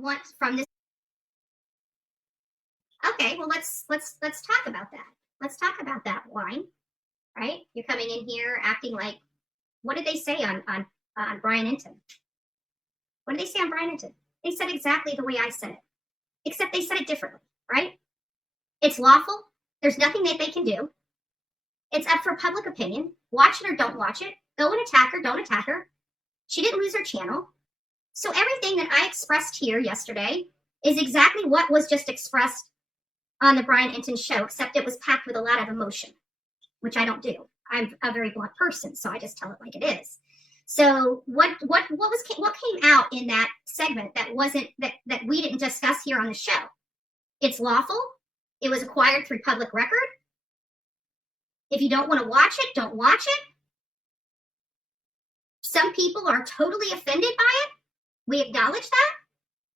want from this. Okay, well let's talk about that. Let's talk about that, Wine. Right? You're coming in here acting like, what did they say on Brian Enton? What did they say on Brian Enton? They said exactly the way I said it, except they said it differently, right? It's lawful. There's nothing that they can do. It's up for public opinion. Watch it or don't watch it. Go and attack her, don't attack her. She didn't lose her channel. So everything that I expressed here yesterday is exactly what was just expressed on the Brian Enton show, except it was packed with a lot of emotion, which I don't do. I'm a very blunt person, so I just tell it like it is. So what came out in that segment that wasn't that we didn't discuss here on the show? It's lawful. It was acquired through public record. If you don't want to watch it, don't watch it. Some people are totally offended by it. We acknowledge that.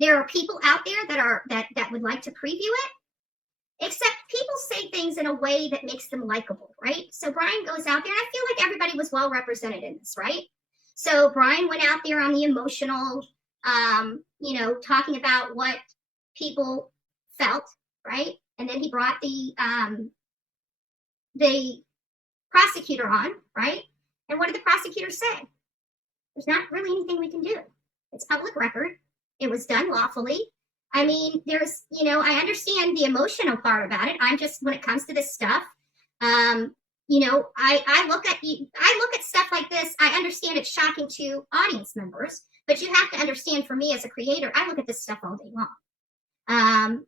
There are people out there that would like to preview it. Except people say things in a way that makes them likable, right? So Brian goes out there, and I feel like everybody was well represented in this, right? So Brian went out there on the emotional, talking about what people felt, right? And then he brought the prosecutor on, right? And what did the prosecutor say? There's not really anything we can do. It's public record. It was done lawfully. I mean, there's, I understand the emotional part about it. I'm just, when it comes to this stuff, I look at stuff like this. I understand it's shocking to audience members, but you have to understand, for me as a creator, I look at this stuff all day long.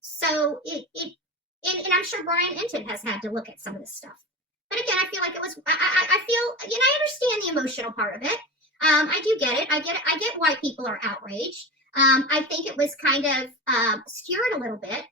So and I'm sure Brian Enton has had to look at some of this stuff. But again, I feel like it was, I feel, I understand the emotional part of it. I do get it. I get why people are outraged. I think it was kind of skewed a little bit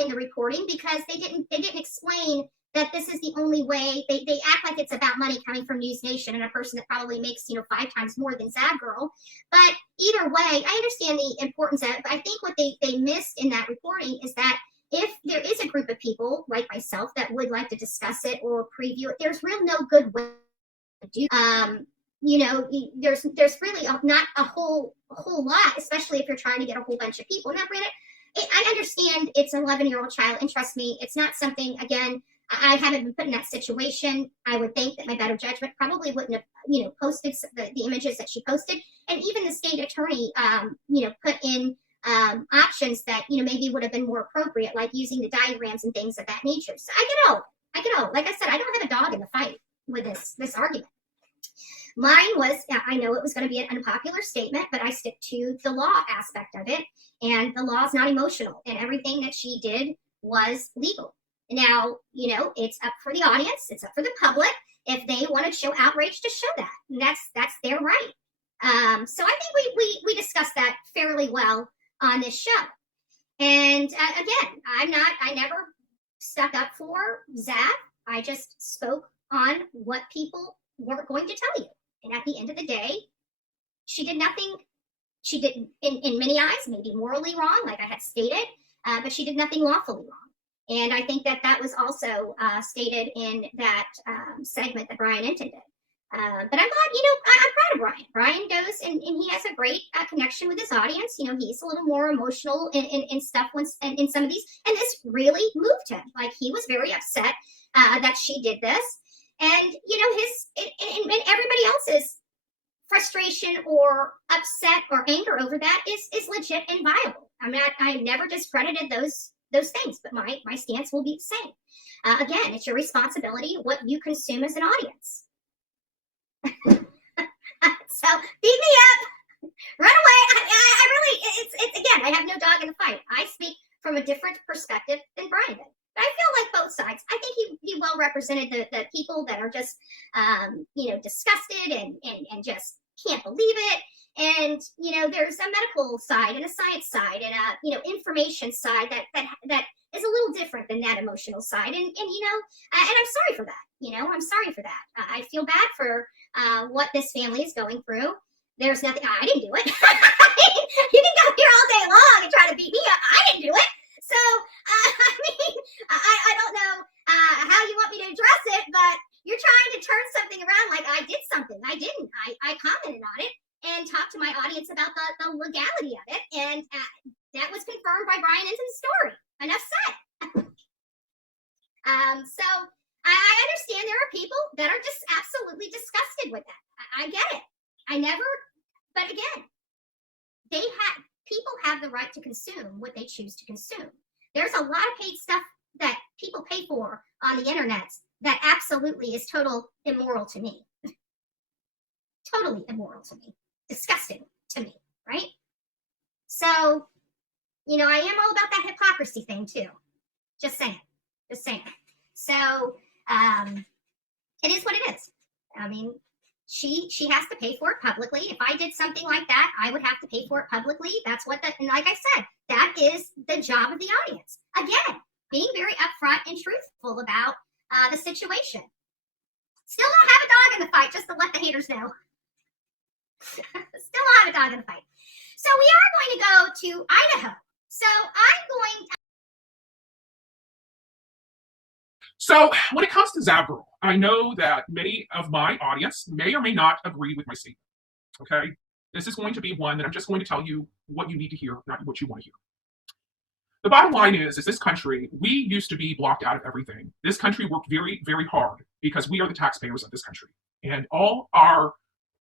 in the reporting, because they didn't explain that this is the only way. They act like it's about money coming from News Nation and a person that probably makes 5 times more than Zab Girl. But either way, I understand the importance of it. But I think what they missed in that reporting is that if there is a group of people like myself that would like to discuss it or preview it, there's really no good way to do. There's really not a whole lot, especially if you're trying to get a whole bunch of people. Now, granted, I understand it's an 11-year-old child, and trust me, it's not something, again, I haven't been put in that situation. I would think that my better judgment probably wouldn't have, posted the images that she posted. And even the state attorney, put in options that, maybe would have been more appropriate, like using the diagrams and things of that nature. So I get all. Like I said, I don't have a dog in the fight with this argument. Mine was, I know it was going to be an unpopular statement, but I stick to the law aspect of it. And the law is not emotional. And everything that she did was legal. Now, it's up for the audience. It's up for the public. If they want to show outrage, to show that. And that's their right. So I think we discussed that fairly well on this show. And again, I never stuck up for Zab. I just spoke on what people weren't going to tell you. And at the end of the day, she did nothing. She did, in many eyes, maybe morally wrong, like I had stated, but she did nothing lawfully wrong. And I think that was also stated in that segment that Brian Enton did. But I'm glad, I'm proud of Brian. Brian goes and he has a great connection with his audience. He's a little more emotional in stuff in some of these. And this really moved him. Like, he was very upset that she did this. And, and everybody else's frustration or upset or anger over that is legit and viable. I never discredited those things, but my stance will be the same. Again, it's your responsibility what you consume as an audience. So beat me up, run away. I really, it's again, I have no dog in the fight. I speak from a different perspective than Brian did. But I feel like both sides. I think he well represented the people that are just, disgusted and just can't believe it. And, there's a medical side and a science side and a, information side that is a little different than that emotional side. And I'm sorry for that. I'm sorry for that. I feel bad for what this family is going through. There's nothing, I didn't do it. You can go here all day long and try to beat me up. I didn't do it. So, I don't know how you want me to address it, but you're trying to turn something around like I did something. I didn't. I commented on it. And and talk to my audience about the legality of it. And that was confirmed by Brian Ensign's story. Enough said. So I understand there are people that are just absolutely disgusted with that. I get it. But again, people have the right to consume what they choose to consume. There's a lot of paid stuff that people pay for on the internet that absolutely is immoral to me. Totally immoral to me. Disgusting to me, right? So, I am all about that hypocrisy thing too. Just saying. So, it is what it is. I mean, she has to pay for it publicly. If I did something like that, I would have to pay for it publicly. That's and like I said, that is the job of the audience. Again, being very upfront and truthful about the situation. Still don't have a dog in the fight, just to let the haters know. Still don't have a dog in the fight. So we are going to go to Idaho. So So when it comes to Zabgirl, I know that many of my audience may or may not agree with my statement. Okay? This is going to be one that I'm just going to tell you what you need to hear, not what you want to hear. The bottom line is this country, we used to be blocked out of everything. This country worked very, very hard because we are the taxpayers of this country. And all our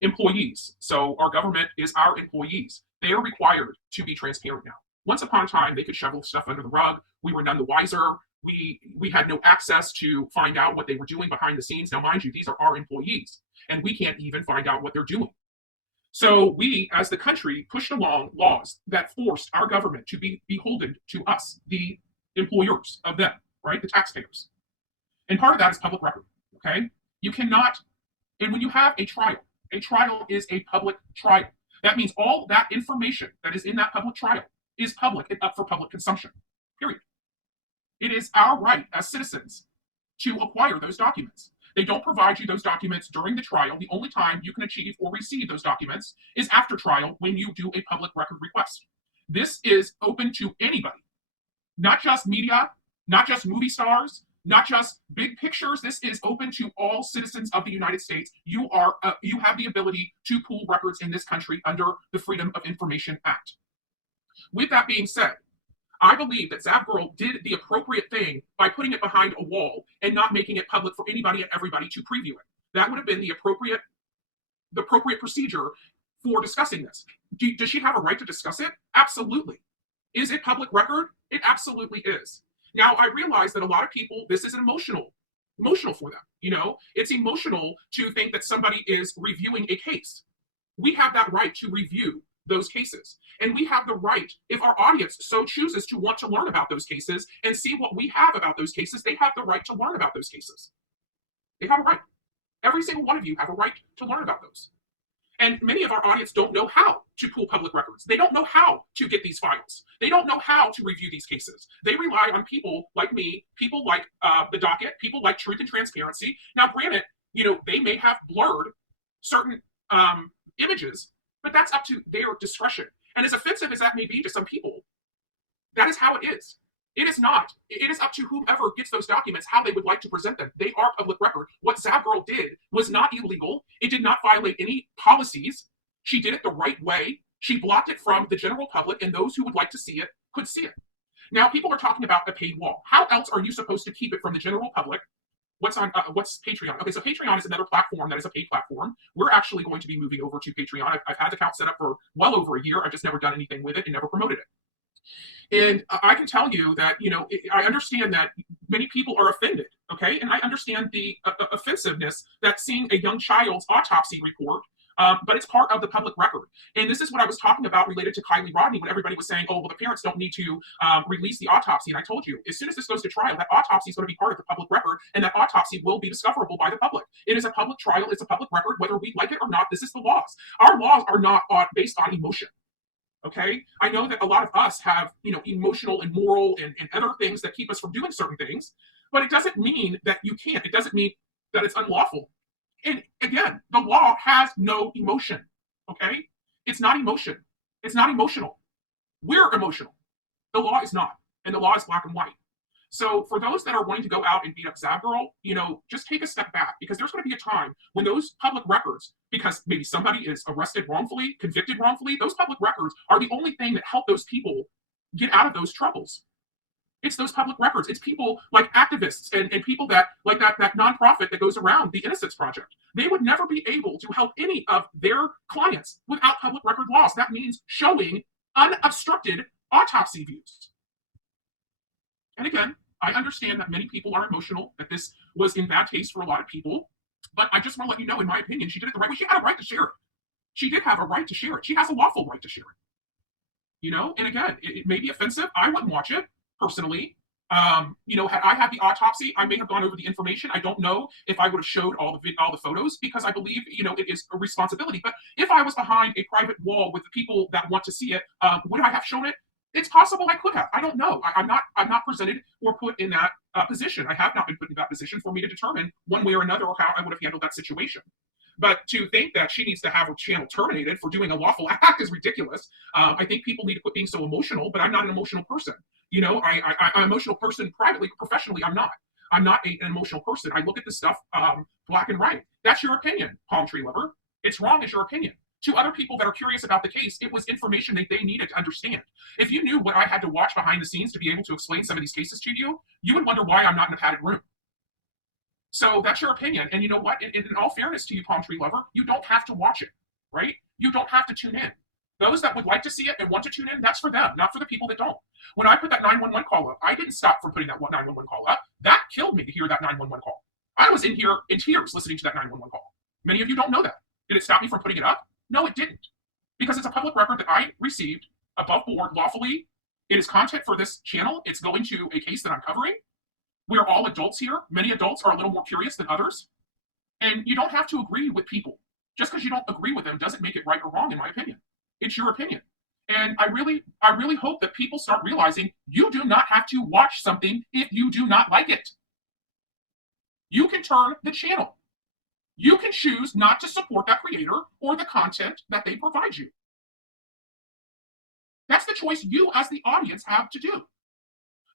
employees, so our government is our employees, they are required to be transparent now. Once upon a time, they could shovel stuff under the rug. We were none the wiser. We had no access to find out what they were doing behind the scenes. Now, mind you, these are our employees, and we can't even find out what they're doing. So we, as the country, pushed along laws that forced our government to be beholden to us, the employers of them, right? The taxpayers. And part of that is public record, okay? You cannot, and when you have a trial is a public trial. That means all that information that is in that public trial is public and up for public consumption, period. It is our right as citizens to acquire those documents. They don't provide you those documents during the trial. The only time you can achieve or receive those documents is after trial when you do a public record request. This is open to anybody, not just media, not just movie stars, not just big pictures. This is open to all citizens of the United States. You have the ability to pull records in this country under the Freedom of Information Act. With that being said, I believe that Zabgirl did the appropriate thing by putting it behind a wall and not making it public for anybody and everybody to preview it. That would have been the appropriate procedure for discussing this. Does she have a right to discuss it? Absolutely. Is it public record? It absolutely is. Now, I realize that a lot of people, this is emotional for them. It's emotional to think that somebody is reviewing a case. We have that right to review those cases. And we have the right, if our audience so chooses to want to learn about those cases and see what we have about those cases, they have the right to learn about those cases. They have a right. Every single one of you have a right to learn about those. And many of our audience don't know how to pull public records. They don't know how to get these files. They don't know how to review these cases. They rely on people like me, people like the docket, people like Truth and Transparency. Now, granted, they may have blurred certain images, but that's up to their discretion. And as offensive as that may be to some people, that is how it is. It is not. It is up to whoever gets those documents how they would like to present them. They are public record. What Zabgirl did was not illegal. It did not violate any policies. She did it the right way. She blocked it from the general public, and those who would like to see it could see it. Now, people are talking about a paid wall. How else are you supposed to keep it from the general public? What's Patreon? Okay, so Patreon is another platform that is a paid platform. We're actually going to be moving over to Patreon. I've had the account set up for well over a year. I've just never done anything with it and never promoted it. And I can tell you that, I understand that many people are offended, okay? And I understand the offensiveness that seeing a young child's autopsy report, but it's part of the public record. And this is what I was talking about related to Kylie Rodney when everybody was saying, oh, well, the parents don't need to release the autopsy. And I told you, as soon as this goes to trial, that autopsy is going to be part of the public record, and that autopsy will be discoverable by the public. It is a public trial. It's a public record, whether we like it or not. This is the laws. Our laws are not based on emotion. Okay, I know that a lot of us have, emotional and moral and other things that keep us from doing certain things, but it doesn't mean that you can't. It doesn't mean that it's unlawful. And again, the law has no emotion. Okay, it's not emotion. It's not emotional. We're emotional. The law is not, and the law is black and white. So for those that are wanting to go out and beat up Zab Girl, just take a step back, because there's going to be a time when those public records, because maybe somebody is arrested wrongfully, convicted wrongfully, those public records are the only thing that help those people get out of those troubles. It's those public records. It's people like activists and people that like that nonprofit that goes around, the Innocence Project. They would never be able to help any of their clients without public record laws. That means showing unobstructed autopsy views. And again, I understand that many people are emotional, that this was in bad taste for a lot of people, but I just want to let you know, in my opinion, she did it the right way. She had a right to share it. She did have a right to share it. She has a lawful right to share it. And again, it may be offensive. I wouldn't watch it personally. Had I had the autopsy, I may have gone over the information. I don't know if I would have showed all the photos, because I believe it is a responsibility. But if I was behind a private wall with the people that want to see it, would I have shown it? It's possible I could have. I don't know. I'm not presented or put in that position. I have not been put in that position for me to determine one way or another or how I would have handled that situation. But to think that she needs to have her channel terminated for doing a lawful act is ridiculous. I think people need to quit being so emotional, but I'm not an emotional person. I'm an emotional person privately, professionally, I'm not. I'm not an emotional person. I look at this stuff black and white. That's your opinion, palm tree lover. It's wrong, it's your opinion. To other people that are curious about the case, it was information that they needed to understand. If you knew what I had to watch behind the scenes to be able to explain some of these cases to you, you would wonder why I'm not in a padded room. So that's your opinion. And you know what? In all fairness to you, palm tree lover, you don't have to watch it, right? You don't have to tune in. Those that would like to see it and want to tune in, that's for them, not for the people that don't. When I put that 911 call up, I didn't stop from putting that 911 call up. That killed me to hear that 911 call. I was in here in tears listening to that 911 call. Many of you don't know that. Did it stop me from putting it up? No, it didn't. Because it's a public record that I received above board lawfully. It is content for this channel. It's going to a case that I'm covering. We are all adults here. Many adults are a little more curious than others. And you don't have to agree with people. Just because you don't agree with them doesn't make it right or wrong, in my opinion. It's your opinion. And I really hope that people start realizing you do not have to watch something if you do not like it. You can turn the channel. You can choose not to support that creator or the content that they provide you. That's the choice you as the audience have to do.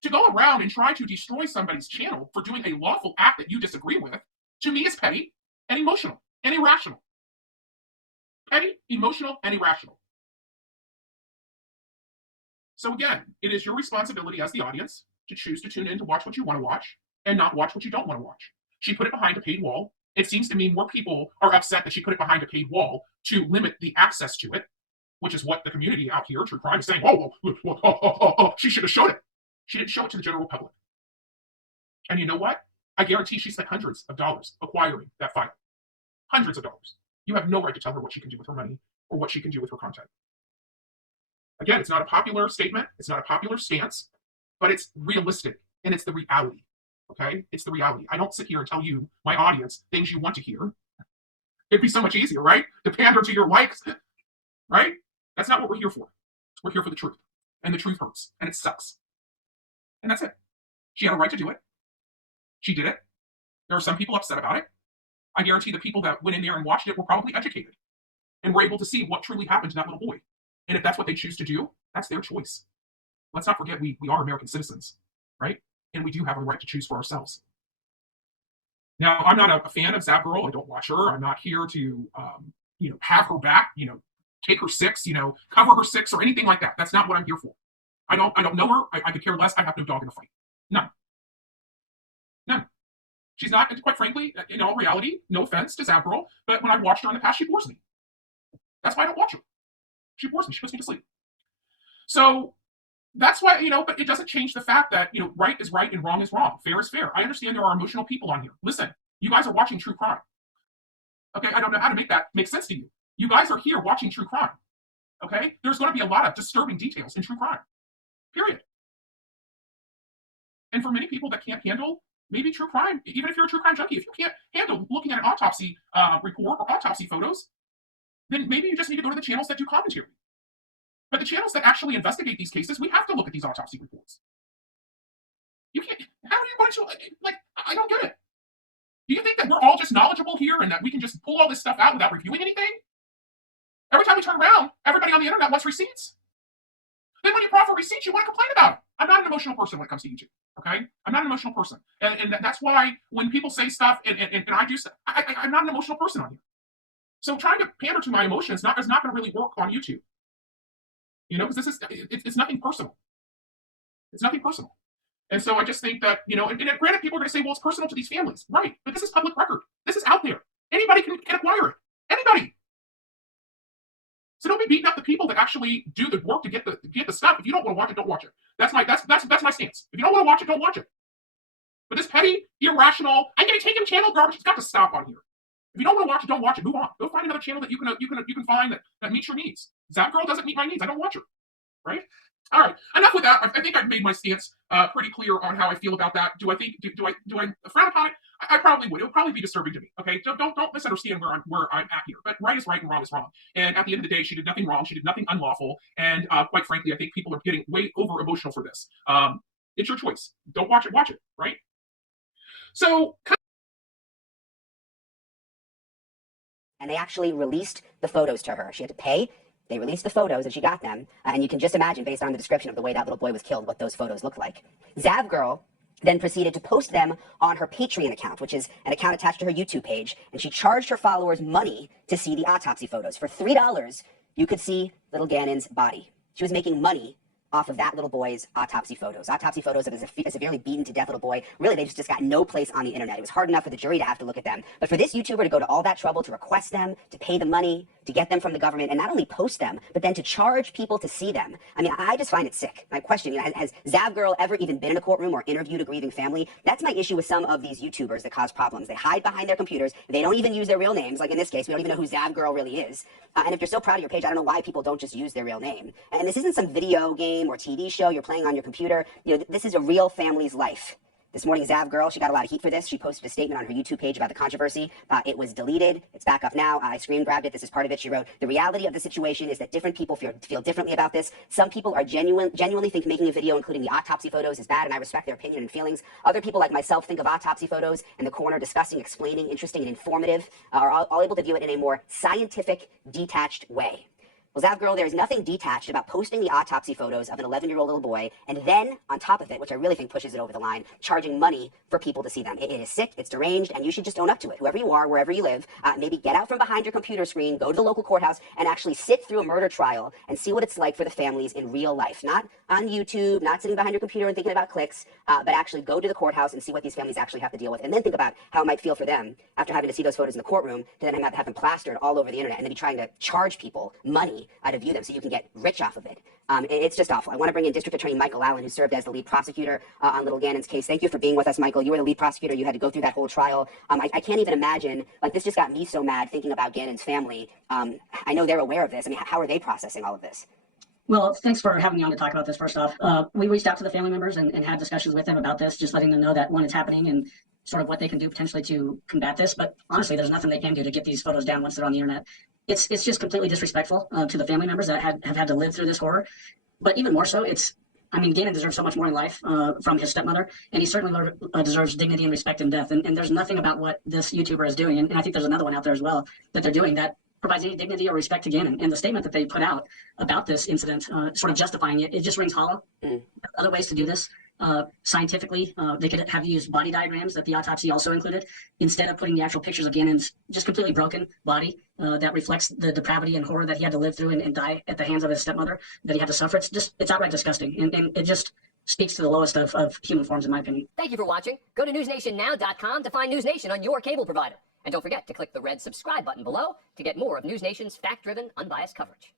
To go around and try to destroy somebody's channel for doing a lawful act that you disagree with, to me, is petty and emotional and irrational. Petty, emotional, and irrational. So again, it is your responsibility as the audience to choose to tune in to watch what you want to watch and not watch what you don't want to watch. She put it behind a paid wall. It seems to me more people are upset that she put it behind a paid wall to limit the access to it, which is what the community out here, true crime, is saying, she should have showed it. She didn't show it to the general public. And you know what? I guarantee she spent hundreds of dollars acquiring that file. Hundreds of dollars. You have no right to tell her what she can do with her money or what she can do with her content. Again, it's not a popular statement. It's not a popular stance, but it's realistic and it's the reality. Okay? It's the reality. I don't sit here and tell you, my audience, things you want to hear. It'd be so much easier, right? To pander to your likes, right? That's not what we're here for. We're here for the truth. And the truth hurts. And it sucks. And that's it. She had a right to do it. She did it. There are some people upset about it. I guarantee the people that went in there and watched it were probably educated and were able to see what truly happened to that little boy. And if that's what they choose to do, that's their choice. Let's not forget we are American citizens, right? And we do have a right to choose for ourselves. Now, I'm not a fan of Zap Girl. I don't watch her. I'm not here to, have her back, take her six, cover her six or anything like that. That's not what I'm here for. I don't know her. I could care less. I have no dog in the fight. No. She's not, quite frankly, in all reality, no offense to Zap Girl, but when I watched her in the past, she bores me. That's why I don't watch her. She bores me. She puts me to sleep. So that's why, but it doesn't change the fact that, right is right and wrong is wrong. Fair is fair. I understand there are emotional people on here. Listen, you guys are watching true crime. Okay, I don't know how to make that make sense to you. You guys are here watching true crime. Okay? There's going to be a lot of disturbing details in true crime. Period. And for many people that can't handle maybe true crime, even if you're a true crime junkie, if you can't handle looking at an autopsy report or autopsy photos, then maybe you just need to go to the channels that do commentary. But the channels that actually investigate these cases, we have to look at these autopsy reports. You can't, how are you going to, I don't get it. Do you think that we're all just knowledgeable here and that we can just pull all this stuff out without reviewing anything? Every time we turn around, everybody on the internet wants receipts. Then when you proffer receipts, you want to complain about it. I'm not an emotional person when it comes to YouTube. Okay, I'm not an emotional person, and that's why when people say stuff and I do, I'm not an emotional person on here. So trying to pander to my emotions is not going to really work on YouTube. You know, because this is it's nothing personal. It's nothing personal. And so I just think that, and granted, people are going to say, well, it's personal to these families. Right. But this is public record. This is out there. Anybody can acquire it. Anybody. So don't be beating up the people that actually do the work to get the stuff. If you don't want to watch it, don't watch it. That's my stance. If you don't want to watch it, don't watch it. But this petty, irrational, I'm going to take him channel garbage, it's got to stop on here. If you don't want to watch it, don't watch it. Move on. Go find another channel that you can find that meets your needs. Zap Girl doesn't meet my needs. I don't watch her. Right? All right. Enough with that. I think I've made my stance pretty clear on how I feel about that. Do I frown upon it? I probably would. It would probably be disturbing to me. Okay. Don't misunderstand where I'm at here. But right is right and wrong is wrong. And at the end of the day, she did nothing wrong. She did nothing unlawful. And quite frankly, I think people are getting way over emotional for this. It's your choice. Don't watch it. Watch it. Right. So. And they actually released the photos to her. She had to pay. They released the photos and she got them. And you can just imagine, based on the description of the way that little boy was killed, what those photos looked like. Zav Girl then proceeded to post them on her Patreon account, which is an account attached to her YouTube page. And she charged her followers money to see the autopsy photos. For $3, you could see little Gannon's body. She was making money off of that little boy's autopsy photos. Autopsy photos of a severely beaten to death little boy. Really, they just got no place on the internet. It was hard enough for the jury to have to look at them. But for this YouTuber to go to all that trouble to request them, to pay the money, to get them from the government, and not only post them, but then to charge people to see them. I mean, I just find it sick. My question, has Zav Girl ever even been in a courtroom or interviewed a grieving family? That's my issue with some of these YouTubers that cause problems. They hide behind their computers. They don't even use their real names. Like in this case, we don't even know who Zav Girl really is. And if you're so proud of your page, I don't know why people don't just use their real name. And this isn't some video game or TV show you're playing on your computer. This is a real family's life. This morning, Zav Girl, she got a lot of heat for this. She posted a statement on her YouTube page about the controversy. It was deleted. It's back up now. I screen grabbed it. This is part of it. She wrote, the reality of the situation is that different people feel differently about this. Some people are genuinely think making a video including the autopsy photos is bad, and I respect their opinion and feelings. Other people like myself think of autopsy photos and the coroner discussing, explaining, interesting, and informative, are all able to view it in a more scientific, detached way. Well, Zav Girl, there is nothing detached about posting the autopsy photos of an 11-year-old little boy, and then, on top of it, which I really think pushes it over the line, charging money for people to see them. It is sick, it's deranged, and you should just own up to it. Whoever you are, wherever you live, maybe get out from behind your computer screen, go to the local courthouse, and actually sit through a murder trial and see what it's like for the families in real life. Not on YouTube, not sitting behind your computer and thinking about clicks, but actually go to the courthouse and see what these families actually have to deal with, and then think about how it might feel for them after having to see those photos in the courtroom, to then have them plastered all over the internet, and then be trying to charge people money to view them so you can get rich off of it. It's just awful. I want to bring in District Attorney Michael Allen, who served as the lead prosecutor on little Gannon's case. Thank you for being with us, Michael. You were the lead prosecutor. You had to go through that whole trial. I can't even imagine, this just got me so mad thinking about Gannon's family. I know they're aware of this. I mean, how are they processing all of this? Well, thanks for having me on to talk about this. First off, we reached out to the family members and had discussions with them about this, just letting them know that, one, it's happening and sort of what they can do potentially to combat this. But honestly, there's nothing they can do to get these photos down once they're on the internet. It's just completely disrespectful to the family members that have had to live through this horror. But even more so, Gannon deserves so much more in life from his stepmother, and he certainly deserves dignity and respect in death. And there's nothing about what this YouTuber is doing, and I think there's another one out there as well, that they're doing that provides any dignity or respect to Gannon. And the statement that they put out about this incident, sort of justifying it, it just rings hollow. Other ways to do this. Scientifically, they could have used body diagrams that the autopsy also included, instead of putting the actual pictures of Gannon's just completely broken body that reflects the depravity and horror that he had to live through and die at the hands of his stepmother, that he had to suffer. It's outright disgusting, and it just speaks to the lowest of human forms, in my opinion. Thank you for watching. Go to newsnationnow.com to find News Nation on your cable provider. And don't forget to click the red subscribe button below to get more of News Nation's fact-driven, unbiased coverage.